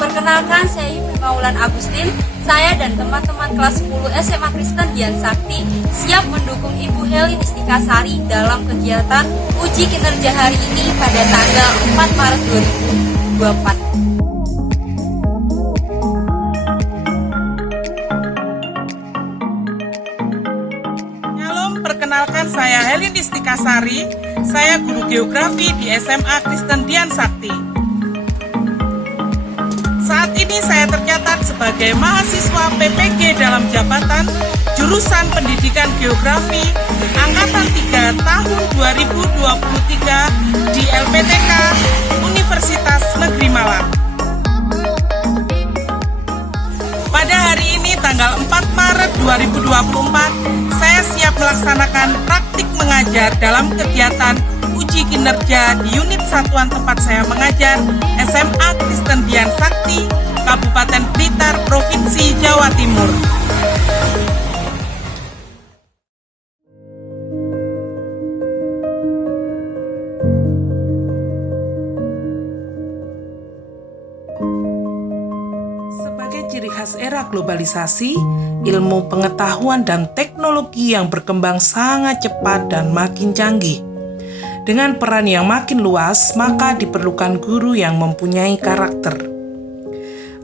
Perkenalkan, saya Yumi Maulan Agustin. Saya dan teman-teman kelas 10 SMA Kristen Dian Sakti siap mendukung Ibu Helin Istikasari dalam kegiatan uji kinerja hari ini pada tanggal 4 Maret 2024. Shalom, perkenalkan saya Helin Istikasari. Saya guru geografi di SMA Kristen Dian Sakti. Saat ini saya tercatat sebagai mahasiswa PPG dalam jabatan jurusan Pendidikan Geografi Angkatan 3 tahun 2023 di LPTK Universitas Negeri Malang. Pada hari ini tanggal 4 Maret 2024, saya siap melaksanakan praktik mengajar dalam kegiatan uji kinerja di unit satuan tempat saya mengajar SMA Kristen Dian Sakti, Kabupaten Blitar, Provinsi Jawa Timur. Sebagai ciri khas era globalisasi, ilmu pengetahuan dan teknologi yang berkembang sangat cepat dan makin canggih. Dengan peran yang makin luas, maka diperlukan guru yang mempunyai karakter.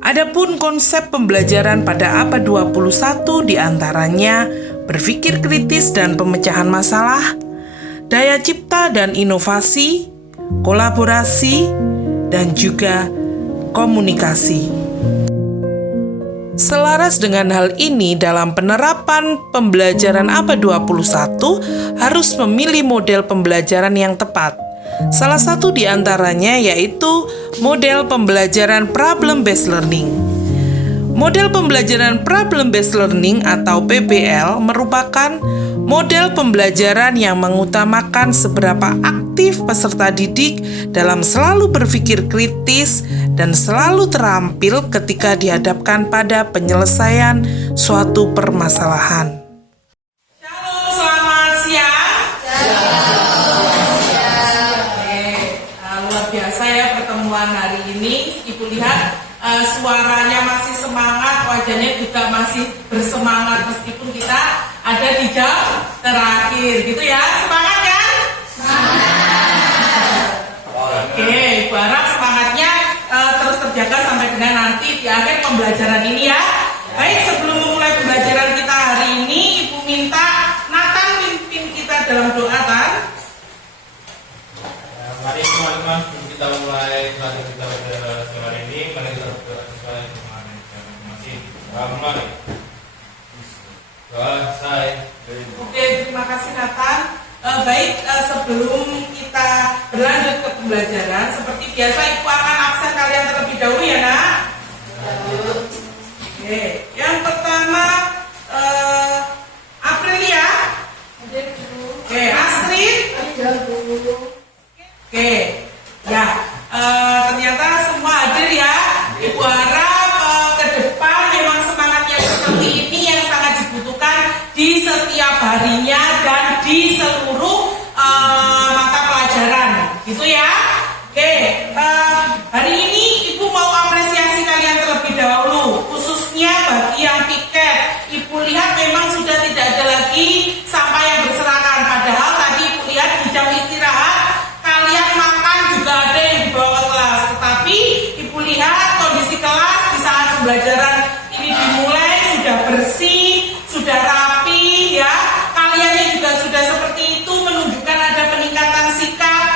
Adapun konsep pembelajaran pada abad 21 diantaranya berpikir kritis dan pemecahan masalah, daya cipta dan inovasi, kolaborasi, dan juga komunikasi. Selaras dengan hal ini, dalam penerapan pembelajaran abad 21 harus memilih model pembelajaran yang tepat. Salah satu di antaranya yaitu model pembelajaran problem-based learning. Model pembelajaran problem-based learning atau PBL merupakan model pembelajaran yang mengutamakan seberapa aktif peserta didik dalam selalu berpikir kritis dan selalu terampil ketika dihadapkan pada penyelesaian suatu permasalahan. Shalom, selamat siang. Luar biasa ya pertemuan hari ini. Ibu lihat suaranya masih semangat, wajahnya juga masih bersemangat meskipun kita ada di jam terakhir, gitu ya. Semangat kan? Semangat. Oke, Ibu harap semangatnya terus terjaga sampai dengan nanti di akhir pembelajaran ini ya. Baik, sebelum memulai pembelajaran kita hari ini, Ibu minta Nathan pimpin kita dalam doa kan? Mari teman-teman, kita mulai pelajaran kita pada hari ini. Mari kita berdoa sesuai dengan masih mari. Doa saya. Oke, terima kasih Nathan. Baik, sebelum kita berlanjut ke pembelajaran, seperti biasa Ibu akan absen kalian terlebih dahulu ya nak. Oke, yang pertama Aprilia. Oke, Astrid. Oke, ya ternyata semua hadir ya. Ibu harap ke depan memang semangatnya seperti ini yang sangat dibutuhkan di setiap harinya dan di seluruh mata pelajaran, gitu ya. Oke, hari ini Ibu mau apresiasi kalian terlebih dahulu, khususnya bagi yang piket. Ibu lihat memang sudah tidak ada lagi sampah yang berserakan. Padahal tadi Ibu lihat di jam istirahat kalian makan juga ada yang dibawa ke kelas. Tetapi Ibu lihat kondisi kelas di saat pembelajaran ini dimulai sudah bersih, sudah rapi ya. Kaliannya juga sudah seperti itu, menunjukkan ada peningkatan sikap.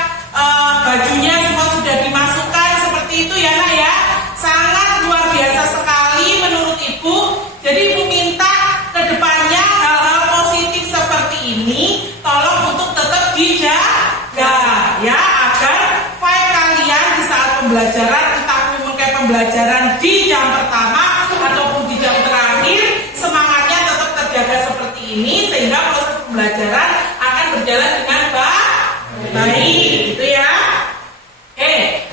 Bajunya semua sudah dimasukkan seperti itu ya nak ya. Sangat luar biasa sekali menurut Ibu. Jadi Ibu minta ke depannya hal-hal positif seperti ini tolong untuk tetap dijaga ya, agar fight kalian di saat pembelajaran, entah memakai pembelajaran di jam pertama ataupun di jam terakhir, semangatnya tetap terjaga seperti ini sehingga proses pembelajaran akan berjalan dengan baik, gitu ya. Oke,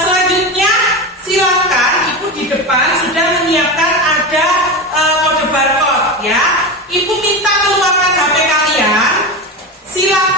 selanjutnya silakan Ibu di depan sudah menyiapkan ada kode barcode ya. Ibu minta keluarkan HP kalian. Silakan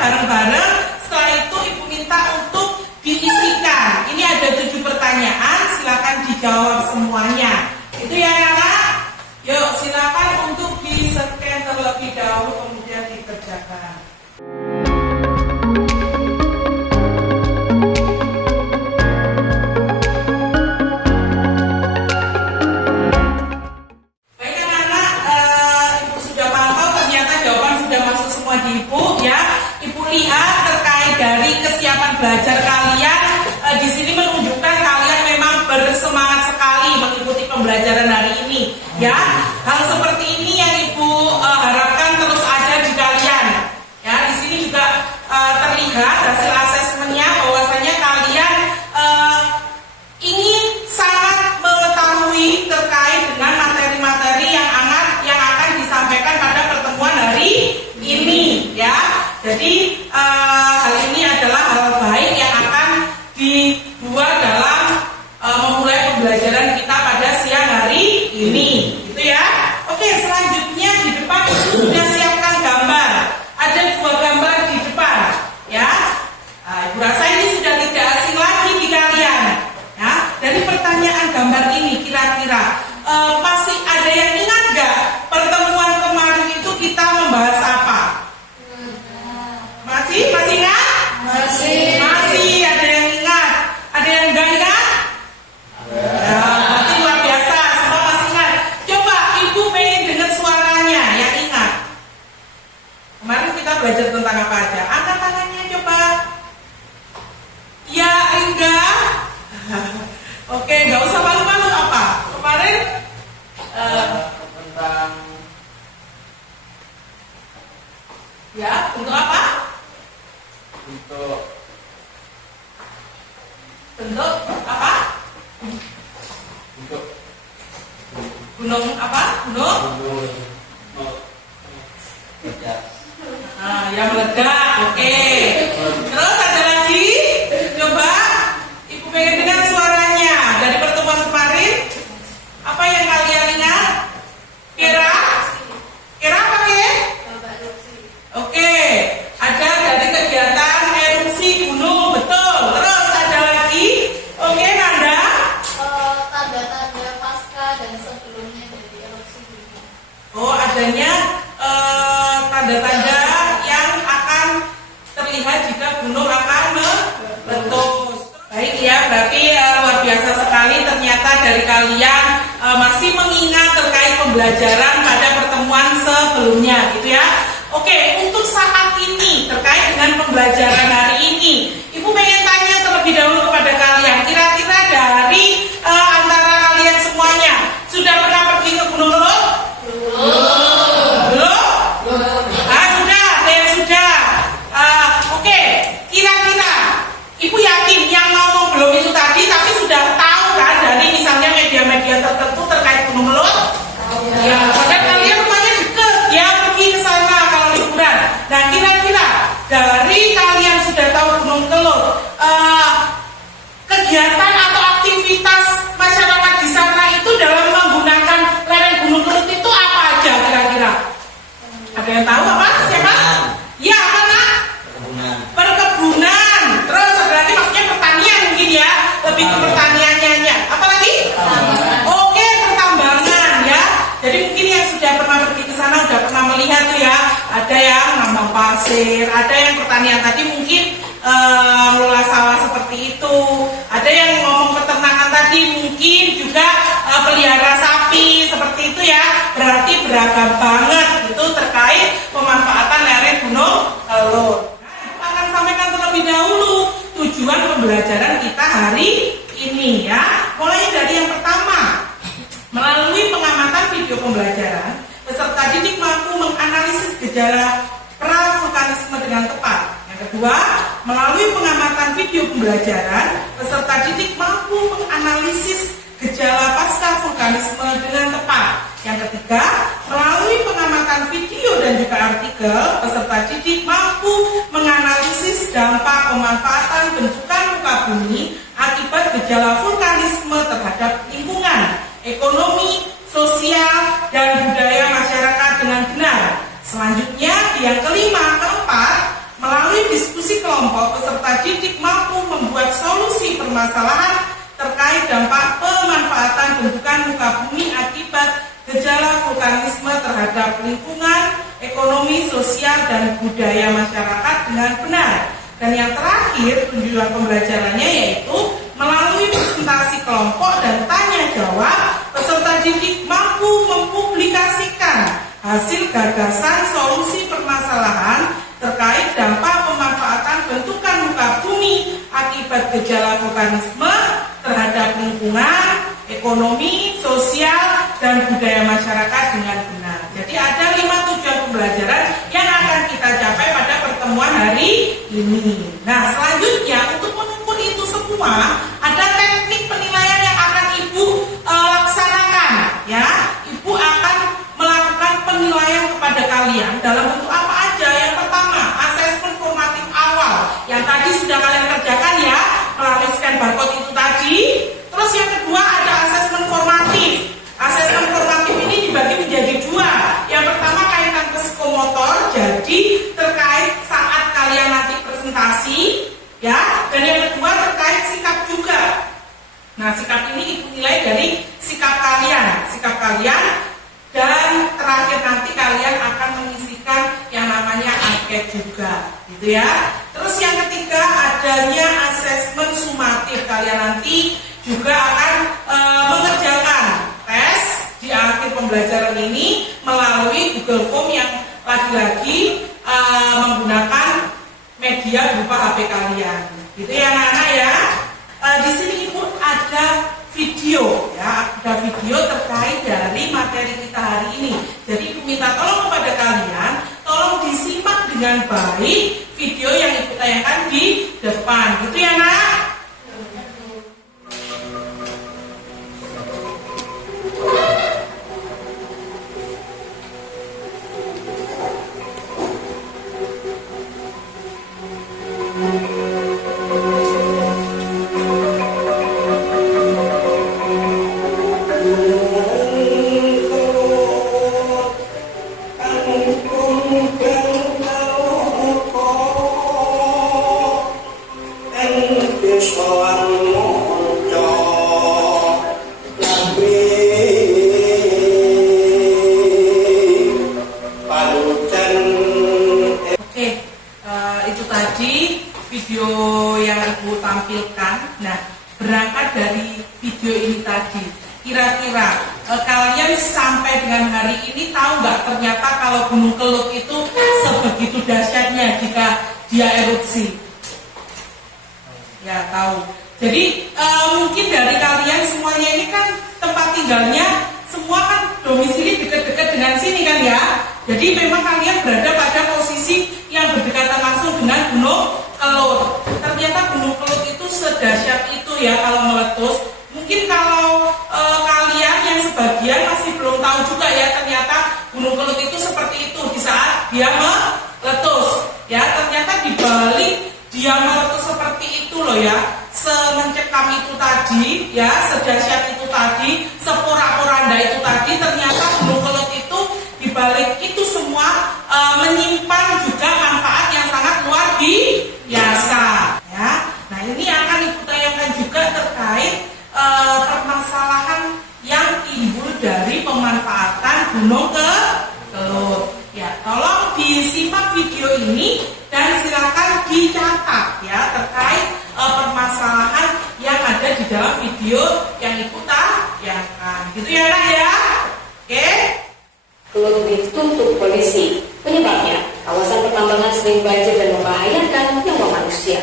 bareng-bareng. Setelah itu Ibu minta untuk diisikan. Ini ada 7 pertanyaan, silakan dijawab semuanya. Itu ya anak. Yuk silakan untuk di-scan terlebih dahulu kemudian dikerjakan. Baik anak-anak, Ibu sudah pantau ternyata jawaban sudah masuk semua di Ibu ya. Ibu lihat terkait dari kesiapan belajar kalian, di sini menunjukkan kalian memang bersemangat sekali mengikuti pembelajaran hari ini ya. Hal seperti ini yang Ibu harapkan terus ada di kalian ya. Di sini juga terlihat hasil asesmennya bahwasanya kalian ingin sangat mengetahui terkait dengan materi-materi yang akan disampaikan pada pertemuan hari ini ya. Jadi hal ini adalah hal baik yang akan dibuat dalam memulai pembelajaran kita pada siang hari ini, gitu ya. Oke, selanjutnya di depan Ibu sudah siapkan gambar. Ada 2 gambar di depan, ya. Ibu rasa ini sudah tidak asing lagi di kalian. Ya, dari pertanyaan gambar ini kira-kira masih ada yang ingat nggak pertemuan kemarin itu kita membahas apa? Masih ingat? Masih ada yang ingat. Ada yang nggak ingat? Berarti luar biasa, semua masih ingat. Coba Ibu pengen dengar suaranya yang ingat. Kemarin kita belajar tentang apa aja? Angkat tangannya coba. Ya, enggak. Oke, nggak usah malu-malu apa. Kemarin tentang ya, untuk apa? Bentuk apa? untuk Gunung apa? Gunung? Yang meledak. Oke. Terus ada lagi? Coba Ibu pengen dengar suaranya dari pertemuan kemarin. Apa yang kalian ingat? Kira apa ya? Oke. Ada dari kegiatan erupsi gunung, betul. Terus ada lagi? Oke, Nanda. Tanda-tanda pasca dan sebelumnya dari erupsi gunung. Oh, adanya tanda-tanda yang akan terlihat jika gunung akan meletus. Baik ya, berarti luar biasa sekali ternyata dari kalian masih mengingat terkait pembelajaran pada pertemuan sebelumnya, gitu ya. Oke, untuk saat ini terkait dengan pembelajaran hari ini, Ibu pengen tanya terlebih dahulu kepada kalian, kira-kira dari antara kalian semuanya sudah pernah pergi ke Gunung Kelut? Belum? Sudah, ada yang sudah. Oke, kira-kira Ibu yakin yang ngomong belum itu tadi tapi sudah tahu kan dari misalnya media-media tertentu terkait Gunung Kelut? Ya, padahal kalian rumahnya deket, ya pergi ke sana kalau liburan. Nah, kira-kira dari kalian sudah tahu Gunung Kelut, kegiatan atau aktivitas masyarakat di sana itu dalam menggunakan lereng Gunung Kelut itu apa aja kira-kira? Ada yang tahu apa? Siapa? Ya, apa nak? Perkebunan. Terus berarti maksudnya pertanian mungkin ya, lebih ke pertaniannya. Apa lagi? Oke, pertambangan ya. Jadi mungkin yang sudah pernah pergi ke sana sudah pernah melihat tuh ya, ada yang nambang pasir, ada yang pertanian tadi mungkin ngelola sawah seperti itu, ada yang ngomong peternakan tadi mungkin juga pelihara sapi seperti itu ya. Berarti beragam banget itu terkait pemanfaatan lereng Gunung Kelut. Nah, akan sampaikan terlebih dahulu tujuan pembelajaran kita hari ini ya. Mulai dari yang pertama, melalui pengamatan video pembelajaran, peserta didik mampu menganalisis gejala pra-vulkanisme dengan tepat. Yang kedua, melalui pengamatan video pembelajaran, peserta didik mampu menganalisis gejala pasca vulkanisme dengan tepat. Yang ketiga, melalui pengamatan video dan juga artikel, peserta didik mampu menganalisis dampak pemanfaatan bentukan muka bumi akibat gejala vulkanisme terhadap lingkungan, ekonomi, sosial, dan budaya masyarakat dengan benar. Selanjutnya, yang kelima, keempat, melalui kelompok peserta didik mampu membuat solusi permasalahan terkait dampak pemanfaatan bentukan muka bumi akibat gejala vulkanisme terhadap lingkungan, ekonomi, sosial, dan budaya masyarakat dengan benar. Dan yang terakhir, tujuan pembelajarannya yaitu melalui presentasi kelompok dan tanya jawab, peserta didik mampu mempublikasikan hasil gagasan solusi permasalahan terkait dampak pemanfaatan bentukan muka bumi akibat gejala vulkanisme terhadap lingkungan, ekonomi, sosial, dan budaya masyarakat dengan benar. Jadi ada 5 tujuan pembelajaran yang akan kita capai pada pertemuan hari ini. Nah, selanjutnya untuk mengukur itu semua, ada teknik penilaian yang akan Ibu laksanakan. Ya, Ibu akan melakukan penilaian kepada kalian dalam bentuk apa aja. Yang pertama, asesmen formatif awal yang tadi sudah kalian kerjakan ya, melalui scan barcode itu tadi. Terus yang kedua ada asesmen formatif. Asesmen formatif ini dibagi menjadi 2. Yang pertama kaitan psikomotor, jadi terkait saat kalian nanti presentasi, ya. Dan yang kedua terkait sikap juga. Nah, sikap ini Ibu nilai dari sikap kalian, dan terakhir nanti kalian akan mengisikan yang namanya angket juga, gitu ya. Terus yang ketiga adanya asesmen sumatif. Kalian nanti juga akan mengerjakan tes di akhir pembelajaran ini melalui Google Form yang lagi-lagi menggunakan media berupa HP kalian, gitu ya anak-anak ya. Di sini Ibu ada video ya, ada video terkait dari materi kita hari ini. Jadi Ibu minta tolong kepada kalian, tolong disimak dengan baik video yang Ibu tayangkan di depan, gitu ya nak. Itu tadi video yang Ibu tampilkan. Nah, berangkat dari video ini tadi, kira-kira kalian sampai dengan hari ini tahu nggak ternyata kalau Gunung Kelut itu sebegitu dahsyatnya jika dia erupsi? Ya, tahu. Jadi mungkin dari kalian semuanya ini kan tempat tinggalnya semua kan domisili dekat-dekat dengan sini kan ya. Jadi memang kalian berada pada posisi yang berdekatan langsung dengan Gunung Kelut. Ternyata Gunung Kelut itu sedahsyat itu ya kalau meletus. Mungkin kalau kalian yang sebagian masih belum tahu juga ya, ternyata Gunung Kelut itu seperti itu di saat dia meletus. Ya, ternyata di balik dia meletus seperti itu loh ya, semencekam itu tadi ya, sedahsyat itu tadi, seporak-poranda itu tadi, ternyata Gunung Kelut itu di balik itu semua menyimpan juga manfaat yang sangat luar biasa ya. Nah, ini akan Ibu tayangkan juga terkait permasalahan yang timbul dari pemanfaatan Gunung Kelut. Ya, tolong disimak video ini dan silakan dicatat ya terkait permasalahan yang ada di dalam video yang Ibu tayangkan. Gitu ya nak ya. Oke. Kelut ditutup polisi. Penyebabnya, kawasan pertambangan sering banjir dan membahayakan nyawa manusia.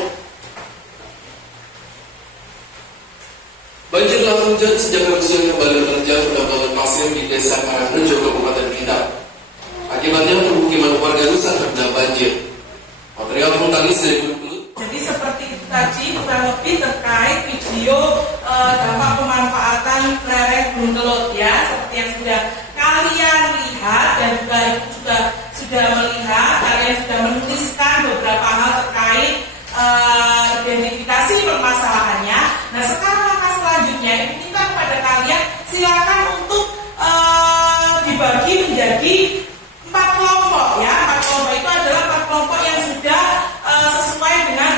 Banjir lahar hujan sejak manusia kembali menerjang perdagangan pasir di Desa Karangrejo, Kabupaten Blitar. Akibatnya permukiman warga rusak terkena banjir. Material vulkanis dari Gunung Kelut. Jadi seperti itu tadi kurang lebih terkait video dampak pemanfaatan lereng Gunung Kelut ya, seperti yang sudah kalian lihat dan juga Ibu juga sudah melihat, kalian sudah menuliskan beberapa hal terkait identifikasi permasalahannya. Nah, sekarang langkah selanjutnya Ibu minta kepada kalian silakan untuk dibagi menjadi 4 kelompok ya. 4 kelompok itu adalah 4 kelompok yang sudah sesuai dengan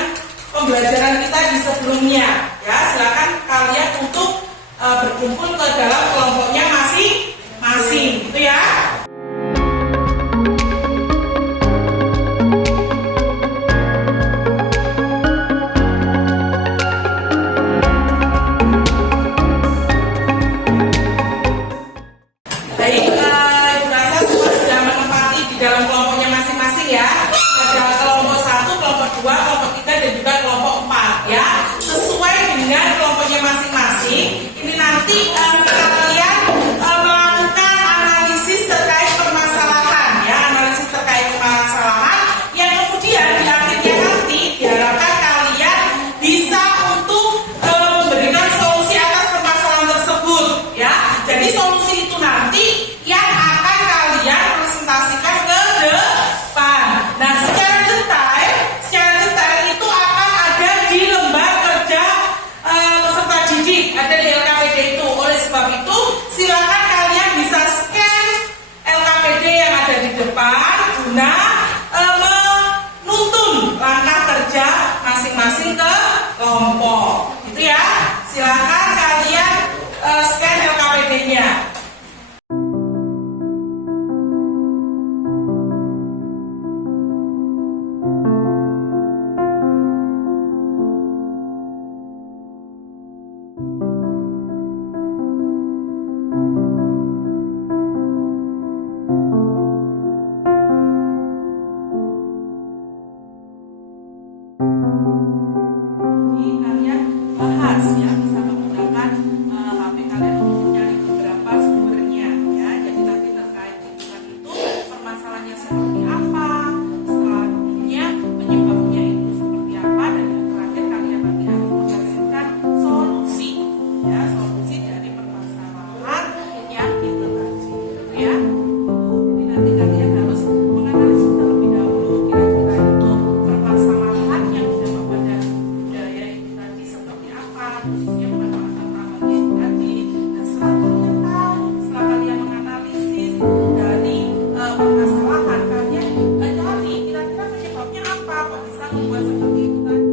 sebelumnya. Ya, silakan kalian untuk berkumpul ke dalam kelompoknya masing-masing, gitu ya. Baik, Ibu rasa semua sudah menempati di dalam kelompoknya masing-masing ya. Ada kelompok 1, kelompok 2, kelompok 3, dan juga kelompok 4 ya. Sesuai dengan kelompoknya masing-masing, ini nanti kalian melakukan analisis terkait permasalahan ya, analisis terkait permasalahan yang kemudian di akhirnya nanti diharapkan kalian bisa untuk memberikan solusi atas permasalahan tersebut ya. Jadi solusi itu nanti yang akan kalian presentasikan ke depan. Nah, secara detail itu akan ada di lembar kerja peserta didik, ada di LKPD itu. Oleh sebab itu, silakan kalian bisa scan LKPD yang ada di depan guna menuntun langkah kerja masing-masing ke kelompok. Gitu ya. Silakan kalian scan LKPD-nya. Jadi kalian bahas ya, bisa menggunakan HP kalian untuk mencari beberapa sumbernya ya. Jadi nanti terkait dengan itu permasalahannya seperti apa, selanjutnya penyebabnya itu seperti apa, dan yang terakhir kalian nanti harus menghasilkan solusi ya, solusi dari permasalahan yang diteliti gitu ya. Jadi nanti kalian harus menganalisis terlebih dahulu kira-kira itu permasalahan yang disebabkan dari budaya itu tadi seperti apa, khususnya penerapan ramahnya itu tadi. Dan setelah kalian tahu, setelah kalian menganalisis dari permasalahan, kalian cari kira-kira penyebabnya apa, kok bisa membuat seperti itu tadi.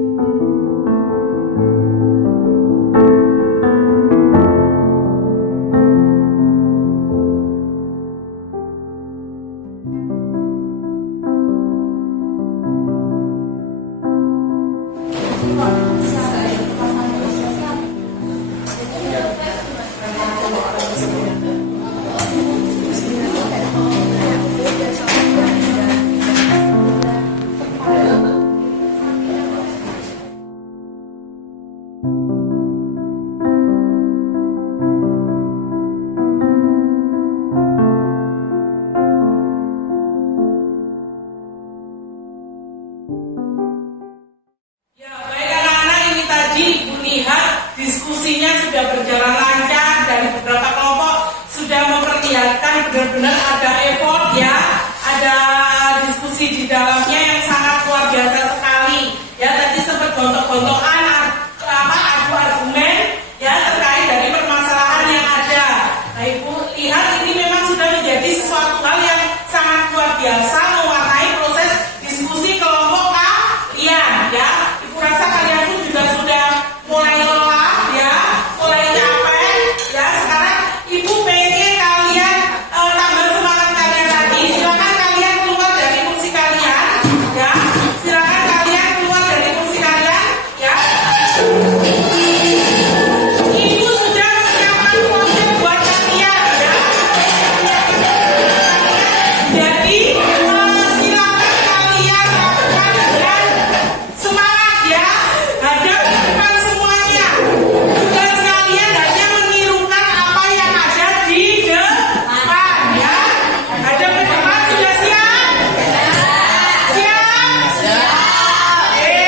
Ya, baik anak-anak, ini tadi Ibu lihat diskusinya sudah berjalan lancar, dari beberapa kelompok sudah memperlihatkan benar-benar ada effort ya, ada diskusi di dalamnya yang sangat luar biasa sekali. Ya, tadi sempat gontok-gontokan adu argumen ya terkait dari permasalahan yang ada. Nah, Ibu lihat ini memang sudah menjadi sesuatu hal yang sangat luar biasa mewarnai proses diskusi kelompok kalian ya. Ibu rasa kalian pun juga sudah mulai lelah ya, mulai capek ya. Sekarang Ibu pengen kalian tambah semangat kalian lagi. Silakan kalian keluar dari kursi kalian ya. Silakan kalian keluar dari kursi kalian ya. Ibu sudah menyiapkan konsep buat kalian ya. Jadi silakan kalian lakukan dengan semangat ya. Hadap ke depan semuanya. Tugas kalian hanya menirukan apa yang ada di depan ya. Hadap ke depan, sudah siap? Siap? Oke.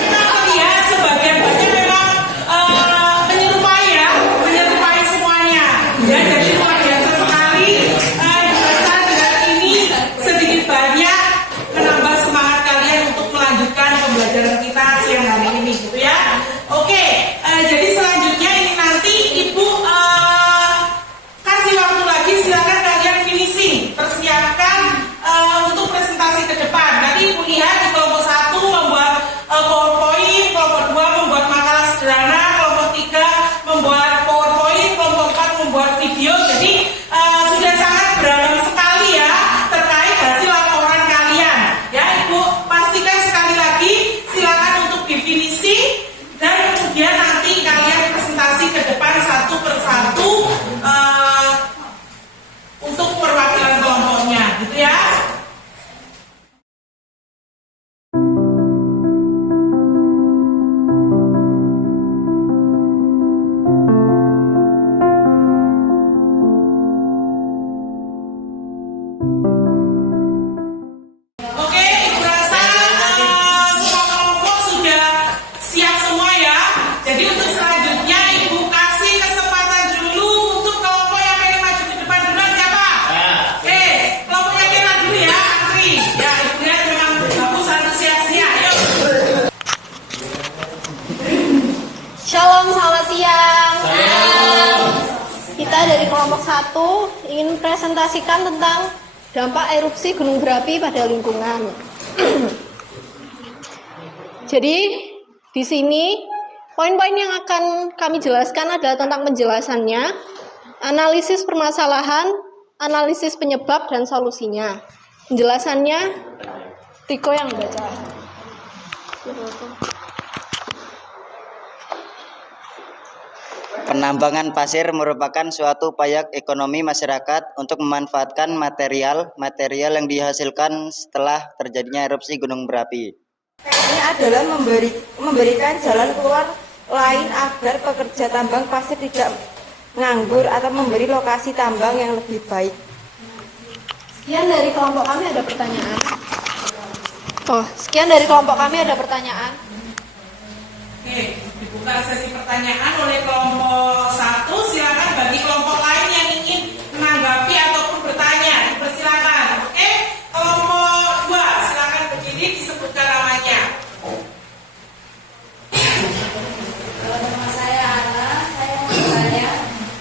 Kita melihat sebagian banyak memang menyerupai semuanya ya, jadi luar biasa sekali. Saya kelompok 1 ingin presentasikan tentang dampak erupsi gunung berapi pada lingkungan. Jadi di sini poin-poin yang akan kami jelaskan adalah tentang penjelasannya, analisis permasalahan, analisis penyebab dan solusinya. Penjelasannya Tiko yang baca. Penambangan pasir merupakan suatu upaya ekonomi masyarakat untuk memanfaatkan material yang dihasilkan setelah terjadinya erupsi gunung berapi. Ini adalah memberikan jalan keluar lain agar pekerja tambang pasir tidak nganggur atau memberi lokasi tambang yang lebih baik. Sekian dari kelompok kami ada pertanyaan. Sekian dari kelompok kami ada pertanyaan. Oke, dibuka sesi pertanyaan oleh kelompok 1. Silakan bagi kelompok lain yang ingin menanggapi ataupun bertanya, dipersilakan. Oke, kelompok 2 silakan berdiri, disebutkan namanya. Nama saya Ana, saya mau bertanya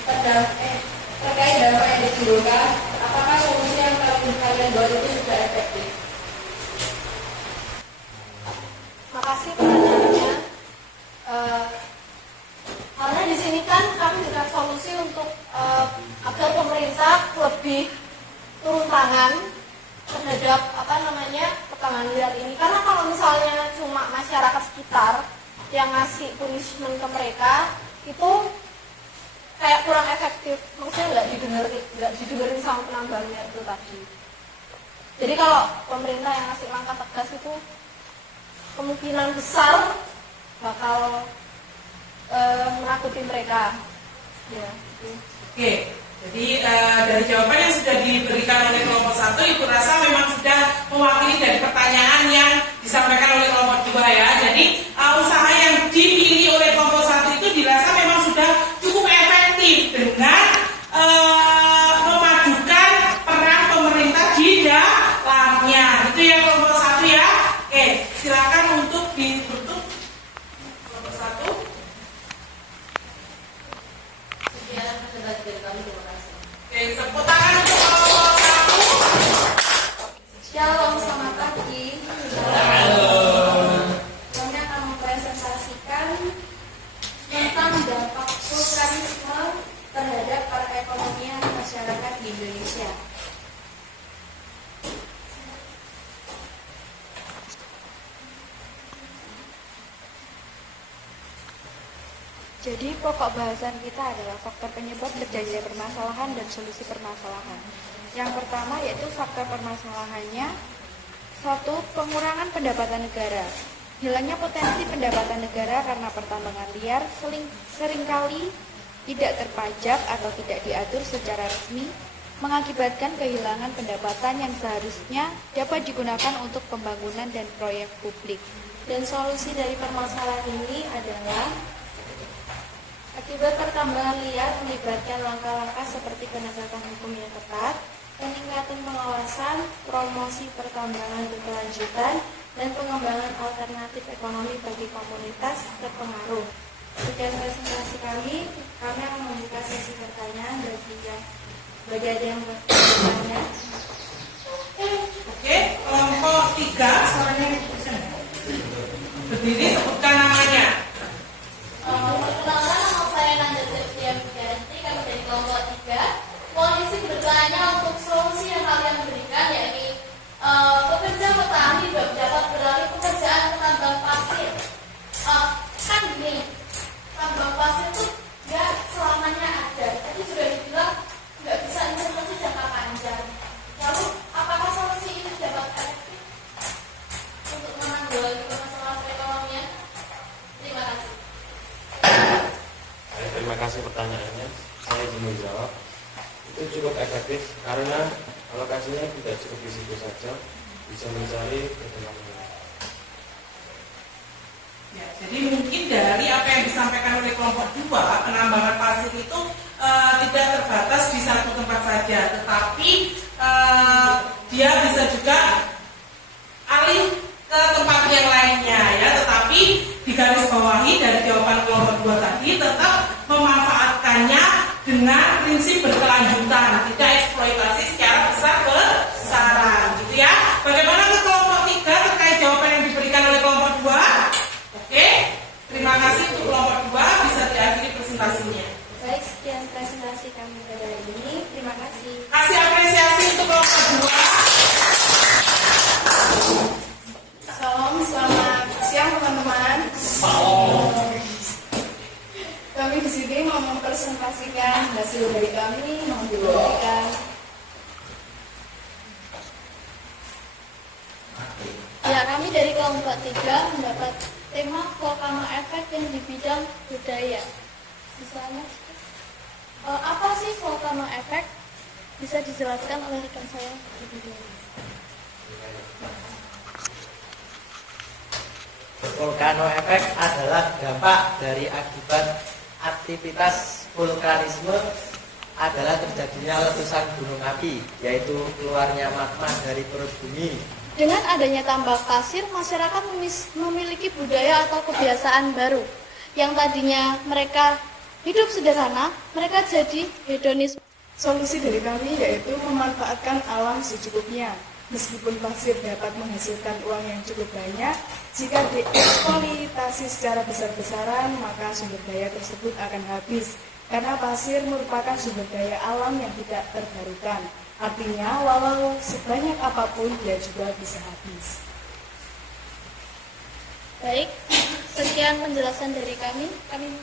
terkait dampak yang ditimbulkan, apakah solusi yang kalian buat itu sudah efektif? Makasih pertanyaannya. Karena di sini kan kami berikan solusi untuk agar pemerintah lebih turun tangan terhadap pertambangan liar ini. Karena kalau misalnya cuma masyarakat sekitar yang ngasih punishment ke mereka, itu kayak kurang efektif. Maksudnya nggak didengerin sama penambangnya itu tadi. Jadi kalau pemerintah yang ngasih langkah tegas itu kemungkinan besar bakal menakuti mereka. Ya. Oke, jadi dari jawaban yang sudah diberikan oleh kelompok 1, Ibu rasa memang sudah mewakili dari pertanyaan yang disampaikan oleh kelompok 2 ya. Jadi usaha yang dipilih oleh kelompok 1 itu dirasa memang sudah cukup efektif dengan memajukan peran pemerintah di dalamnya. Itu ya kelompok 1 ya. Oke, silakan untuk ditutup kelompok 1. Sekian penjelasan dari kami, terima kasih. Oke, tepuk tangan untuk kelompok 1. Shalom, selamat pagi. Halo. Kami akan mempresentasikan tentang dampak vulkanisme terhadap perekonomian masyarakat di Indonesia. Jadi pokok bahasan kita adalah faktor penyebab terjadinya permasalahan dan solusi permasalahan. Yang pertama yaitu faktor permasalahannya. 1. Pengurangan pendapatan negara. Hilangnya potensi pendapatan negara karena pertambangan liar seringkali tidak terpajak atau tidak diatur secara resmi, mengakibatkan kehilangan pendapatan yang seharusnya dapat digunakan untuk pembangunan dan proyek publik. Dan solusi dari permasalahan ini adalah akibat pertambangan liar melibatkan langkah-langkah seperti penegakan hukum yang ketat, peningkatan pengawasan, promosi pertambangan berkelanjutan, dan pengembangan alternatif ekonomi bagi komunitas terpengaruh. Sekian presentasi kami akan membuka sesi pertanyaan bagi ada yang bertanya. Oke, kelompok 3 suaranya berdiri, sebutkan namanya. Perkenalkan, nama saya Nanda Septian Budianti, kami dari kelompok 3. Mohon izin bertanya untuk solusi yang kalian berikan, yakni pekerja petani dapat beralih pekerjaan ke tambang pasir. Kan gini, tambang pasir itu nggak selamanya ada, tadi sudah dibilang nggak bisa investasi jangka panjang. Lalu apakah solusi ini dapat efektif untuk menanggulangi permasalahan perekonomian? Terima kasih. Terima kasih pertanyaannya. Saya izin menjawab. Itu cukup efektif karena alokasinya tidak cukup di situ saja, bisa mencari berkembang. Ya, jadi mungkin dari apa yang disampaikan oleh kelompok 2, penambangan pasir itu tidak terbatas di satu tempat saja, tetapi dia bisa juga alih ke tempat yang lainnya ya. Tetapi digarisbawahi dari jawaban kelompok 2 tadi, tetap memanfaatkannya dengan prinsip berkelanjutan. berkelanjutan, tidak eksploitasi secara besar-besaran, gitu ya. Bagaimana ke kelompok 3 terkait jawaban yang diberikan oleh kelompok 2? Oke, terima kasih untuk kelompok 2, bisa diakhiri presentasinya. Baik, sekian presentasi kami pada hari ini. Terima kasih. Kasih apresiasi untuk kelompok 2. Salam, selamat siang teman-teman. Kami di sini mau mempresentasikan hasil dari kami mau diberikan. Ya, kami dari kelompok 3 mendapat tema volcano effect yang di bidang budaya. Bisa Mas? Apa sih volcano effect? Bisa dijelaskan oleh rekan saya lebih dulu. Volcano effect adalah dampak dari akibat aktivitas vulkanisme adalah terjadinya letusan gunung api, yaitu keluarnya magma dari perut bumi. Dengan adanya tambak pasir, masyarakat memiliki budaya atau kebiasaan baru. Yang tadinya mereka hidup sederhana, mereka jadi hedonis. Solusi dari kami yaitu memanfaatkan alam secukupnya. Meskipun pasir dapat menghasilkan uang yang cukup banyak, jika dieksploitasi secara besar-besaran, maka sumber daya tersebut akan habis. Karena pasir merupakan sumber daya alam yang tidak terbarukan. Artinya, walau sebanyak apapun, dia juga bisa habis. Baik, sekian penjelasan dari kami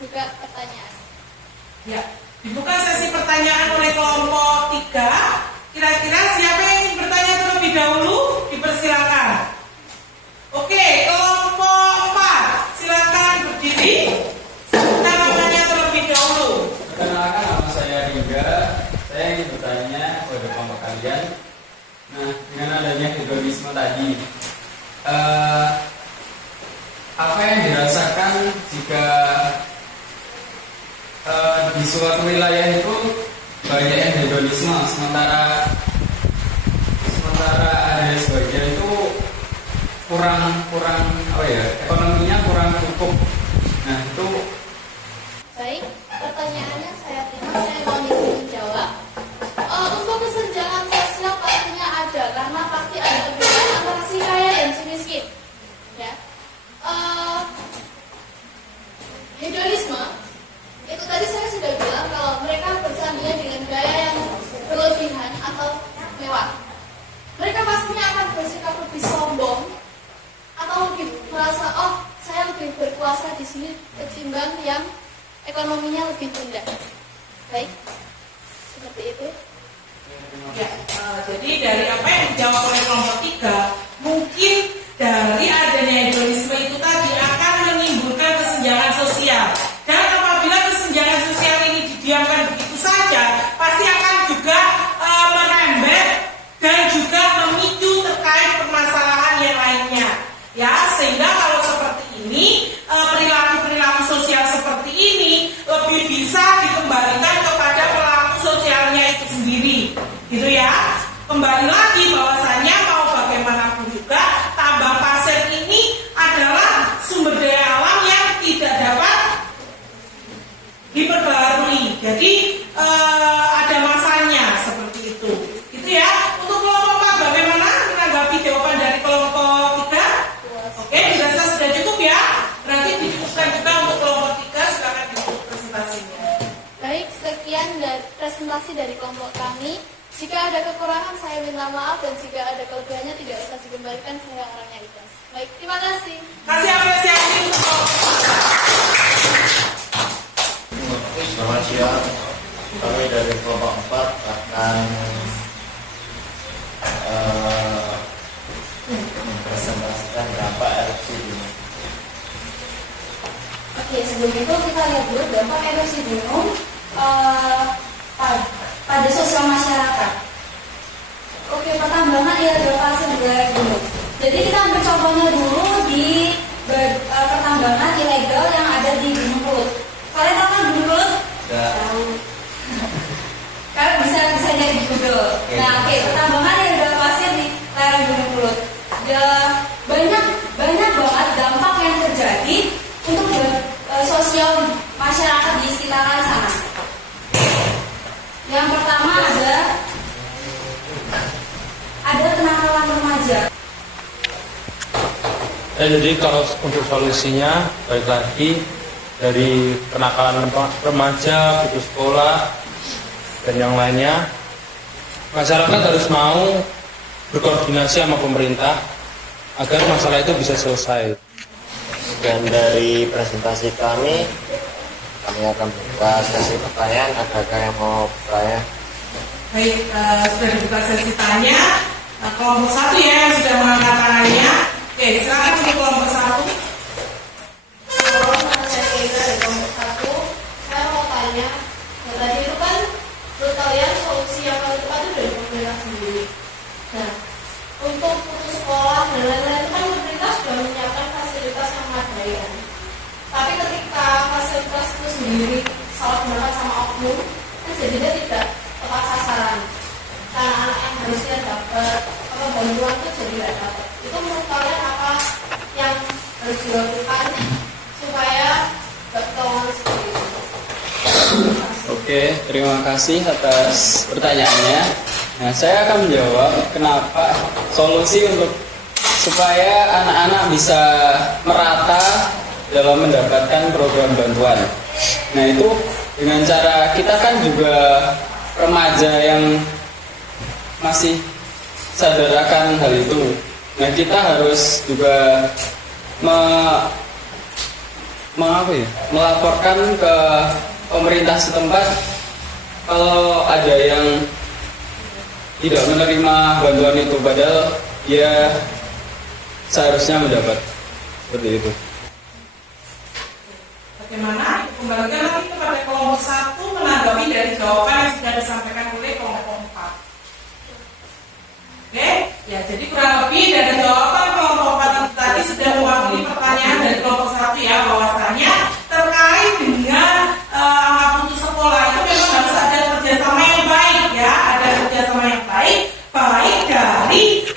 buka pertanyaan. Ya, dibuka sesi pertanyaan oleh kelompok 3. Kira-kira siapa yang ingin bertanya terlebih dahulu? Dipersilakan. Oke, kelompok 4, silakan berdiri. Kita namanya terlebih dahulu. Perkenalkan, nama saya Ringga. Saya ingin bertanya kepada kelompok kalian. Nah, dengan adanya hedonisme tadi, apa yang dirasakan jika di suatu wilayah itu banyak yang hedonisme, sementara ada sebagian itu kurang ekonominya kurang cukup. Nah, itu Baik, pertanyaannya saya terima, saya mau menjawab. Untuk kesenjangan sosial pastinya ada, karena pasti ada perbedaan antara si kaya dan si miskin. Ya, hedonisme itu tadi saya sudah bilang kalau mereka bersandingan dengan gaya yang berlebihan atau mewah. Mereka pastinya akan bersikap lebih sombong atau lebih merasa saya lebih berkuasa di sini ketimbang yang ekonominya lebih rendah. Baik, seperti itu. Ya, jadi dari apa yang dijawab oleh kelompok 3, mungkin dari adanya hedonisme itu tadi akan menimbulkan kesenjangan sosial. Dan apabila kesenjangan sosial ini didiamkan begitu saja, pasti akan juga merembet dan juga memicu terkait permasalahan yang lainnya. Ya, sehingga kalau seperti ini, perilaku-perilaku sosial seperti ini lebih bisa dikembalikan kepada pelaku sosialnya itu sendiri. Gitu ya. Kembali lagi bahwasanya mau bagaimanapun juga tambang pasir ini adalah sumber daya alam yang tidak dapat diperbarui. Jadi ada masanya seperti itu. Gitu ya. Untuk kelompok 4 bagaimana menanggapi jawaban dari kelompok 3? Oke, dirasa sudah cukup ya. Berarti dicukupkan juga untuk kelompok 3. Silakan ditutup presentasinya. Baik, sekian dari presentasi dari kelompok kami. Jika ada kekurangan saya minta maaf, dan jika ada kelebihannya tidak usah dikembalikan, saya orangnya ikhlas. Baik, terima kasih. Kasih apresiasi untuk Selamat siang. Kami dari kelompok 4 akan mempresentasikan dampak erupsi gunung. Oke, sebelum itu kita lihat dulu dampak erupsi gunung pada sosial masyarakat. Oke, pertambangan ilegal pasir di lereng gunung. Jadi kita ambil contohnya dulu di pertambangan ilegal yang ada di Gunung Kelut. Kalian tahu kan Gunung Kelut? Tahu. Kalian bisa cari di Google. Nah, oke, pertambangan ilegal pasir di lereng Gunung Kelut. Banyak banget dampak yang terjadi untuk sosial masyarakat di sekitaran sana. Yang pertama Jadi kalau untuk solusinya balik lagi dari kenakalan remaja, putus sekolah dan yang lainnya, masyarakat harus mau berkoordinasi sama pemerintah agar masalah itu bisa selesai. Dan dari presentasi kami akan buka sesi pertanyaan. Adakah yang mau bertanya? Baik, sudah dibuka sesi tanya. Kelompok 1 ya yang sudah mengangkat tangannya. Oke, silakan untuk kelompok 1. Dari kelompok 1, saya mau tanya, tadi itu kan menurut kalian solusi yang paling tepat itu dari pemerintah sendiri. Nah, untuk putus sekolah dan lain-lain itu kan pemerintah sudah menyiapkan fasilitas yang memadai kan. Tapi ketika fasilitas itu sendiri salah gunakan sama oknum, kan jadinya tidak tepat sasaran. Anak-anak yang harusnya dapat bantuan itu jadi tidak dapat. Itu menurut kalian apa yang harus dilakukan supaya keuangan seperti itu? Oke, terima kasih atas pertanyaannya. Nah, saya akan menjawab kenapa solusi untuk supaya anak-anak bisa merata dalam mendapatkan program bantuan. Nah, itu dengan cara kita kan juga remaja yang masih sadar akan hal itu. Nah, kita harus juga melaporkan ke pemerintah setempat kalau ada yang tidak menerima bantuan itu, padahal dia seharusnya mendapat. Seperti itu. Bagaimana? Kembalikan lagi kepada kelompok 1 menanggapi dari jawaban yang sudah disampaikan oleh kelompok 4. Oke, ya jadi kurang lebih dari jawaban kelompok 4 itu tadi sudah mewakili pertanyaan dari kelompok 1 ya, bahwasanya terkait dengan angka putus sekolah itu memang harus ada kerjasama yang baik ya, ada kerjasama yang baik dari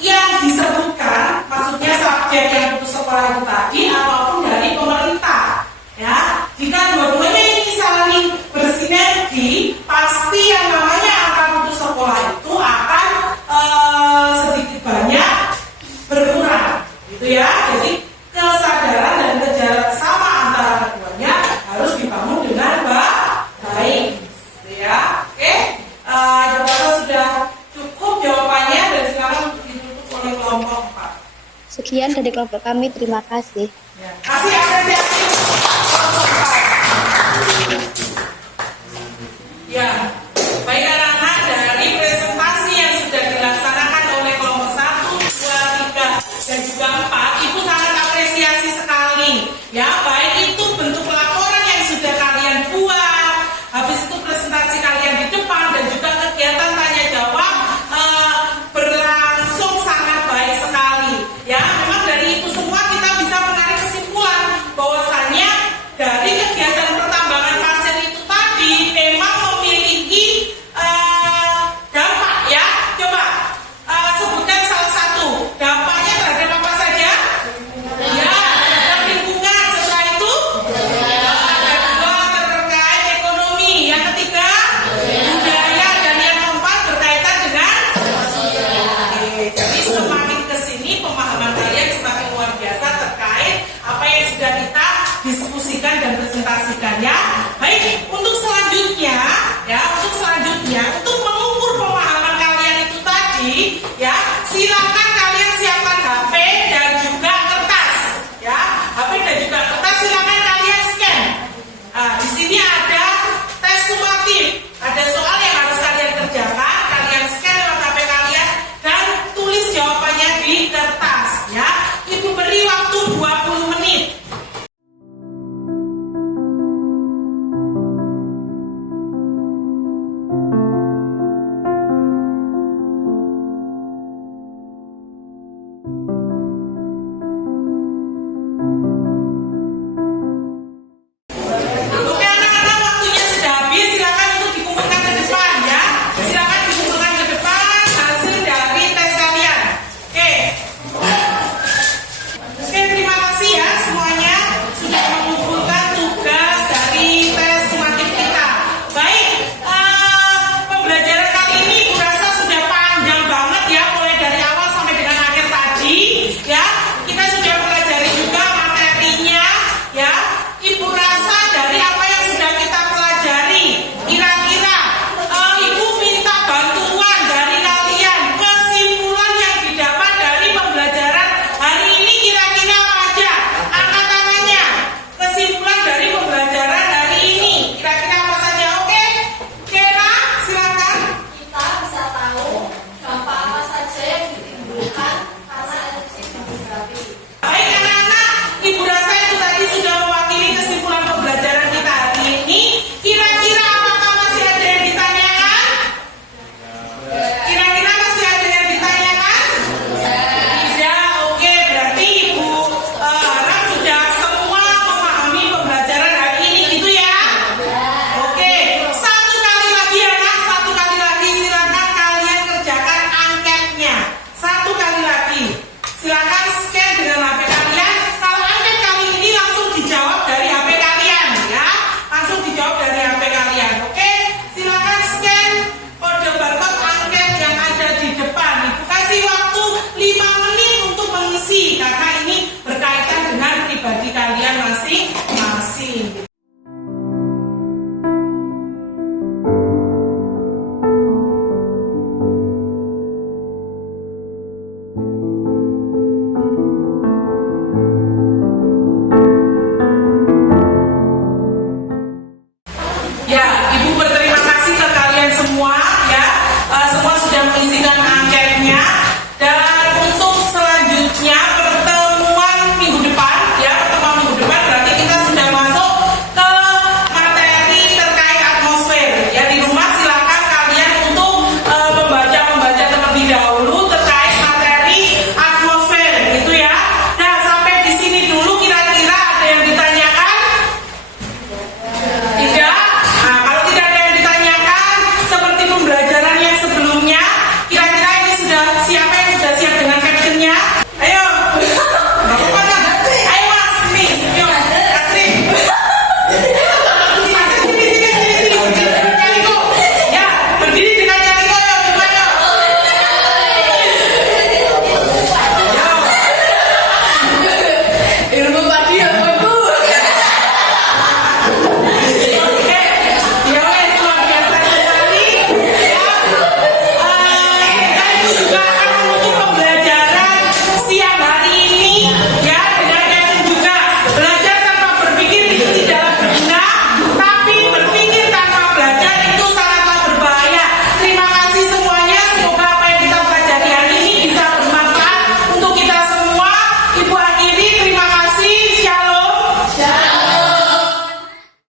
yang disebutkan, maksudnya subjek yang putus sekolah itu tadi ataupun dari pemerintah ya. Jika dua-duanya ini saling bersinergi, pasti yang namanya angka putus sekolah itu akan sedikit banyak berkurang gitu ya. Jadi kesadaran dan kerjasama antara keduanya harus dibangun dengan baik gitu ya. Oke, jawabannya sudah cukup jawabannya, dan silakan untuk ditutup oleh kelompok 4. Sekian dari kelompok kami, terima kasih. Kasih apresiasi untuk kelompok 4.